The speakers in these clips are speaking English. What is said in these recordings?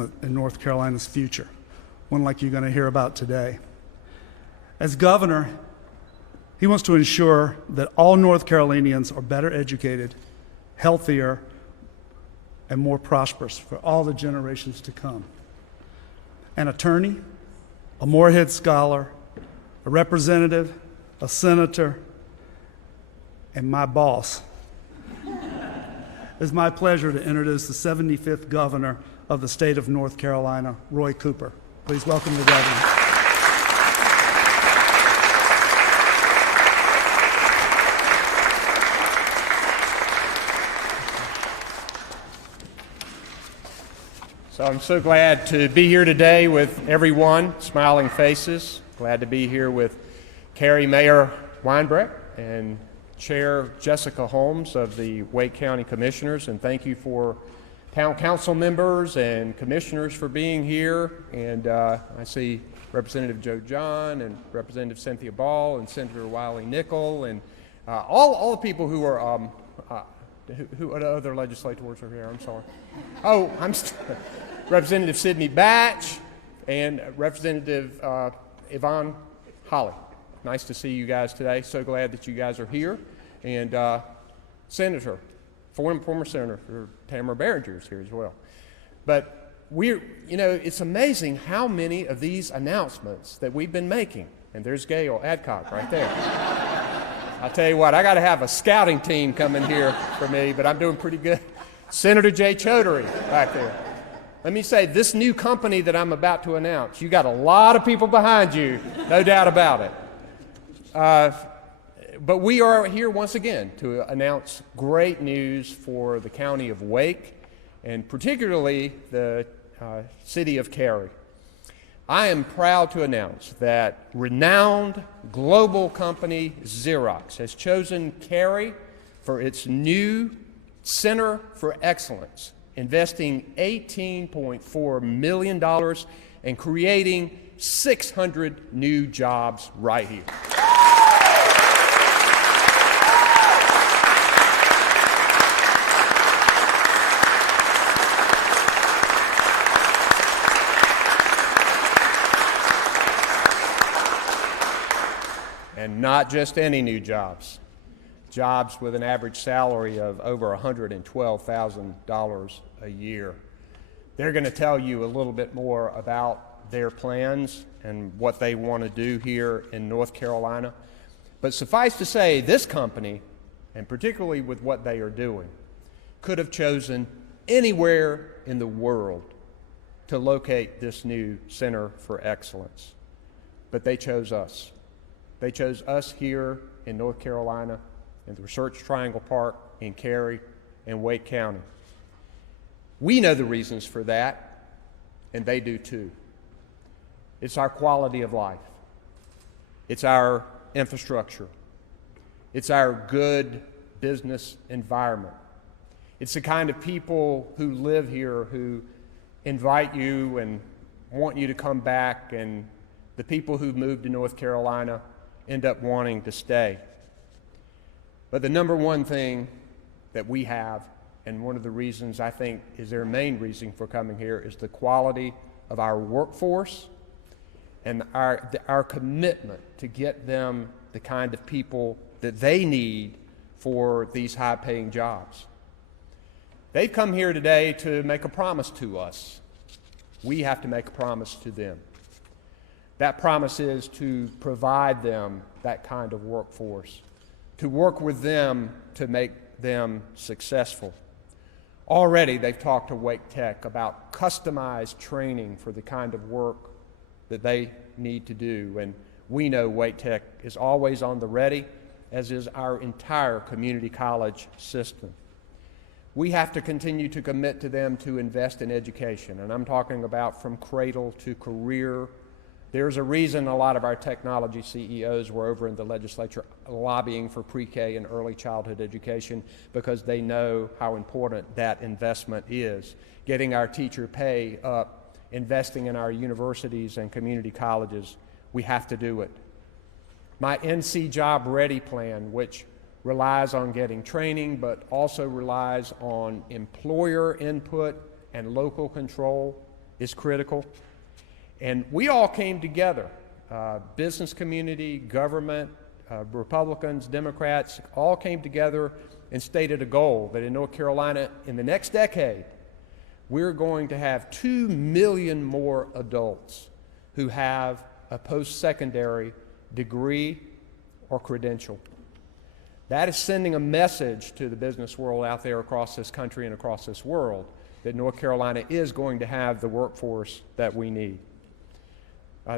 investment in North Carolina's future, one like you're going to hear about today. As governor, he wants to ensure that all North Carolinians are better educated, healthier, and more prosperous for all the generations to come. An attorney, a Moorhead Scholar, a representative, a senator, and my boss. It's my pleasure to introduce the 75th governor of the state of North Carolina, Roy Cooper. Please welcome the governor. So I'm so glad to be here today with everyone, smiling faces. Glad to be here with Cary Mayor Weinbrecht and Chair Jessica Holmes of the Wake County Commissioners, and thank you for town council members and commissioners for being here. And I see Representative Joe John and Representative Cynthia Ball and Senator Wiley Nickel and all the people who are who other legislators are here. I'm sorry. Oh, Representative Sidney Batch and Representative Yvonne Holly. Nice to see you guys today. So glad that you guys are here. And Senator, former Senator Tamara Behringer is here as well. But it's amazing how many of these announcements that we've been making. And there's Gail Adcock right there. I'll tell you what, I got to have a scouting team coming here for me, but I'm doing pretty good. Senator Jay Choudhury back there. Let me say, this new company that I'm about to announce, you got a lot of people behind you, no doubt about it. But we are here once again to announce great news for the county of Wake and particularly the city of Cary. I am proud to announce that renowned global company Xerox has chosen Cary for its new Center for Excellence, investing $18.4 million and creating 600 new jobs right here. And not just any new jobs, jobs with an average salary of over $112,000 a year. They're going to tell you a little bit more about their plans and what they want to do here in North Carolina. But suffice to say, this company, and particularly with what they are doing, could have chosen anywhere in the world to locate this new Center for Excellence. But they chose us. They chose us here in North Carolina, in the Research Triangle Park, in Cary, and Wake County. We know the reasons for that, and they do too. It's our quality of life. It's our infrastructure. It's our good business environment. It's the kind of people who live here who invite you and want you to come back, and the people who've moved to North Carolina end up wanting to stay. But the number one thing that we have, and one of the reasons I think is their main reason for coming here, is the quality of our workforce and our commitment to get them the kind of people that they need for these high-paying jobs. They've come here today to make a promise to us. We have to make a promise to them. That promise is to provide them that kind of workforce, to work with them to make them successful. Already they've talked to Wake Tech about customized training for the kind of work that they need to do, and we know Wake Tech is always on the ready, as is our entire community college system. We have to continue to commit to them to invest in education, and I'm talking about from cradle to career. There's a reason a lot of our technology CEOs were over in the legislature lobbying for pre-K and early childhood education, because they know how important that investment is. Getting our teacher pay up, investing in our universities and community colleges, we have to do it. My NC Job Ready plan, which relies on getting training but also relies on employer input and local control, is critical. And we all came together, business community, government, Republicans, Democrats, all came together and stated a goal that in North Carolina, in the next decade, we're going to have 2 million more adults who have a post-secondary degree or credential. That is sending a message to the business world out there across this country and across this world that North Carolina is going to have the workforce that we need.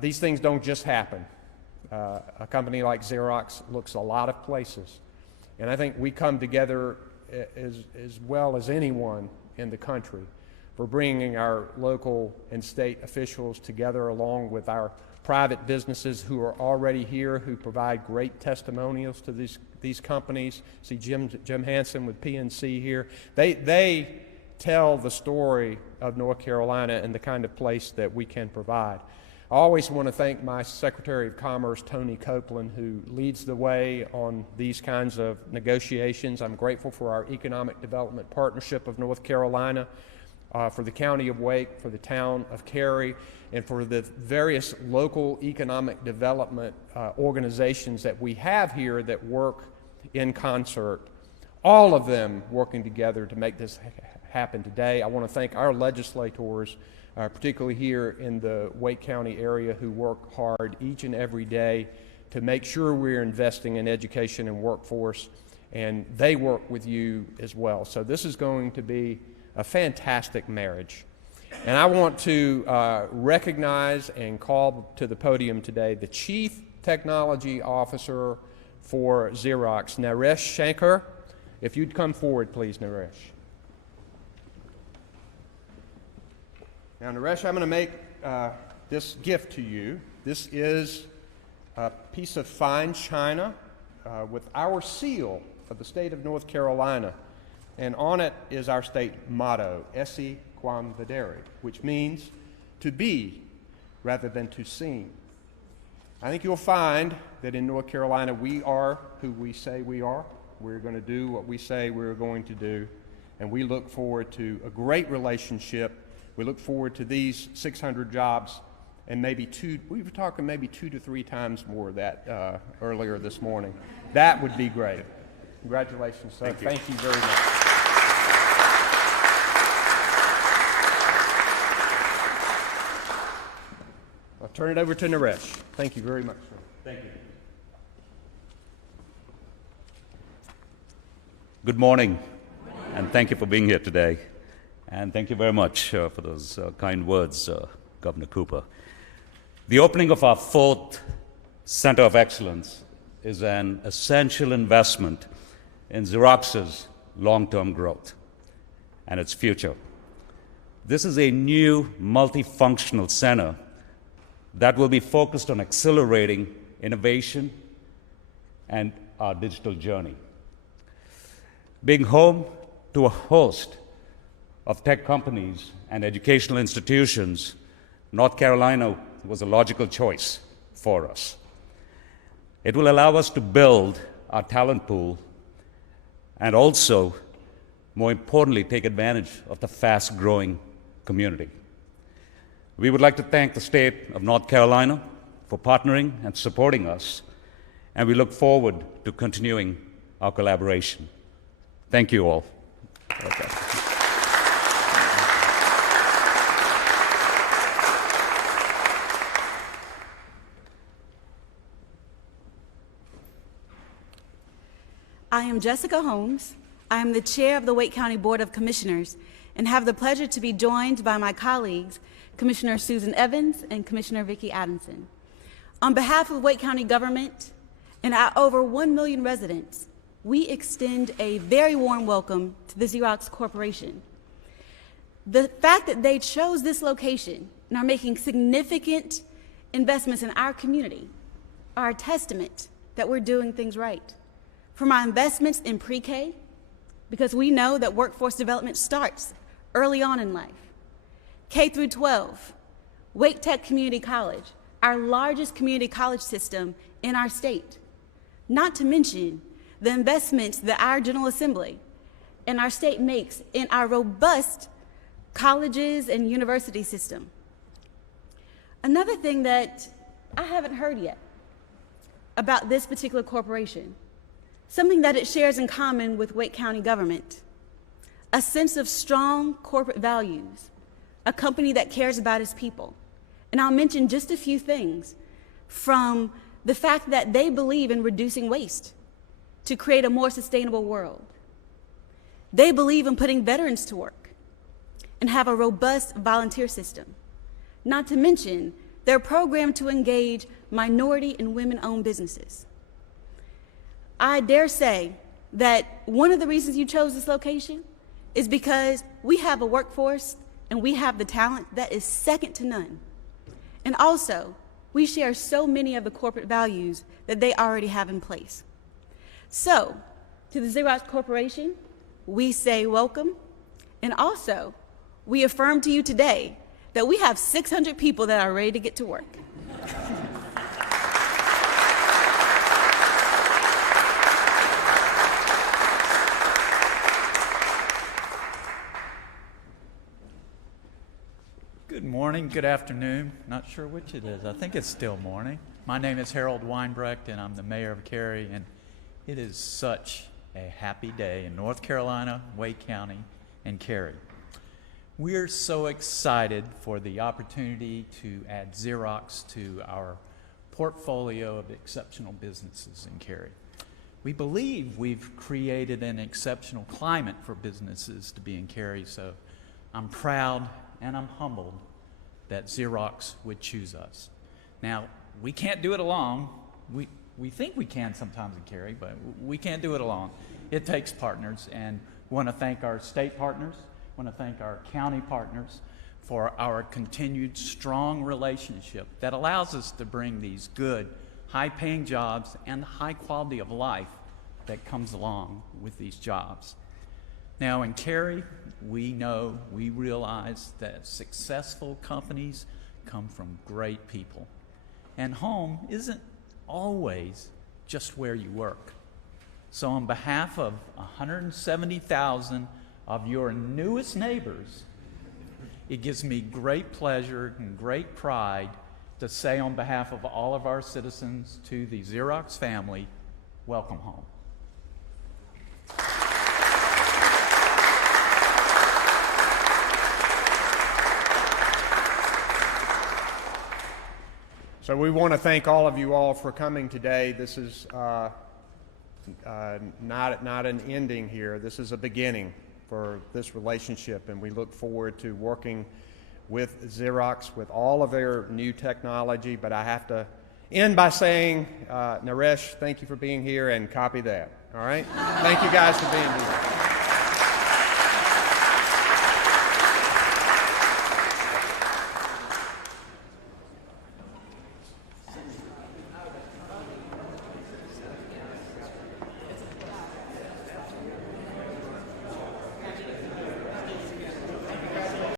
These things don't just happen. A company like Xerox looks a lot of places. And I think we come together as well as anyone in the country for bringing our local and state officials together along with our private businesses who are already here, who provide great testimonials to these companies. See Jim Hansen with PNC here. They tell the story of North Carolina and the kind of place that we can provide. I always want to thank my Secretary of Commerce, Tony Copeland, who leads the way on these kinds of negotiations. I'm grateful for our Economic Development Partnership of North Carolina, for the County of Wake, for the town of Cary, and for the various local economic development organizations that we have here that work in concert, all of them working together to make this happen today. I want to thank our legislators, particularly here in the Wake County area, who work hard each and every day to make sure we're investing in education and workforce, and they work with you as well. So this is going to be a fantastic marriage. And I want to recognize and call to the podium today the Chief Technology Officer for Xerox, Naresh Shankar. If you'd come forward, please, Naresh. Now, Naresh, I'm going to make this gift to you. This is a piece of fine china with our seal of the state of North Carolina. And on it is our state motto, Esse Quam Videre, which means to be rather than to seem. I think you'll find that in North Carolina we are who we say we are. We're going to do what we say we're going to do, and we look forward to a great relationship. We look forward to these 600 jobs, and we were talking maybe 2 to 3 times more of that earlier this morning. That would be great. Congratulations, sir. Thank you very much. I'll turn it over to Naresh. Thank you very much, sir. Thank you. Good morning, and thank you for being here today. And thank you very much for those kind words, Governor Cooper. The opening of our 4th Center of Excellence is an essential investment in Xerox's long-term growth and its future. This is a new multifunctional center that will be focused on accelerating innovation and our digital journey. Being home to a host of tech companies and educational institutions, North Carolina was a logical choice for us. It will allow us to build our talent pool and also, more importantly, take advantage of the fast-growing community. We would like to thank the state of North Carolina for partnering and supporting us, and we look forward to continuing our collaboration. Thank you all. Okay. I am Jessica Holmes. I am the chair of the Wake County Board of Commissioners and have the pleasure to be joined by my colleagues, Commissioner Susan Evans and Commissioner Vicki Adamson. On behalf of Wake County government and our over 1 million residents, we extend a very warm welcome to the Xerox Corporation. The fact that they chose this location and are making significant investments in our community are a testament that we're doing things right. From our investments in pre-K, because we know that workforce development starts early on in life. K through 12, Wake Tech Community College, our largest community college system in our state. Not to mention the investments that our General Assembly and our state makes in our robust colleges and university system. Another thing that I haven't heard yet about this particular corporation, something that it shares in common with Wake County government, a sense of strong corporate values, a company that cares about its people. And I'll mention just a few things, from the fact that they believe in reducing waste to create a more sustainable world. They believe in putting veterans to work and have a robust volunteer system. Not to mention their program to engage minority and women-owned businesses. I dare say that one of the reasons you chose this location is because we have a workforce and we have the talent that is second to none. And also, we share so many of the corporate values that they already have in place. So, to the Xerox Corporation, we say welcome, and also, we affirm to you today that we have 600 people that are ready to get to work. Good morning, good afternoon. Not sure which it is. I think it's still morning. My name is Harold Weinbrecht, and I'm the mayor of Cary, and it is such a happy day in North Carolina, Wake County, and Cary. We're so excited for the opportunity to add Xerox to our portfolio of exceptional businesses in Cary. We believe we've created an exceptional climate for businesses to be in Cary, so I'm proud and I'm humbled that Xerox would choose us. Now, we can't do it alone. We think we can sometimes in Cary, but we can't do it alone. It takes partners, and we want to thank our state partners, want to thank our county partners for our continued strong relationship that allows us to bring these good, high-paying jobs and the high quality of life that comes along with these jobs. Now in Cary, we realize that successful companies come from great people. And home isn't always just where you work. So on behalf of 170,000 of your newest neighbors, it gives me great pleasure and great pride to say on behalf of all of our citizens to the Xerox family, welcome home. So we want to thank all of you all for coming today. This is not an ending here. This is a beginning for this relationship, and we look forward to working with Xerox with all of their new technology. But I have to end by saying, Naresh, thank you for being here, and copy that. All right? Thank you guys for being here.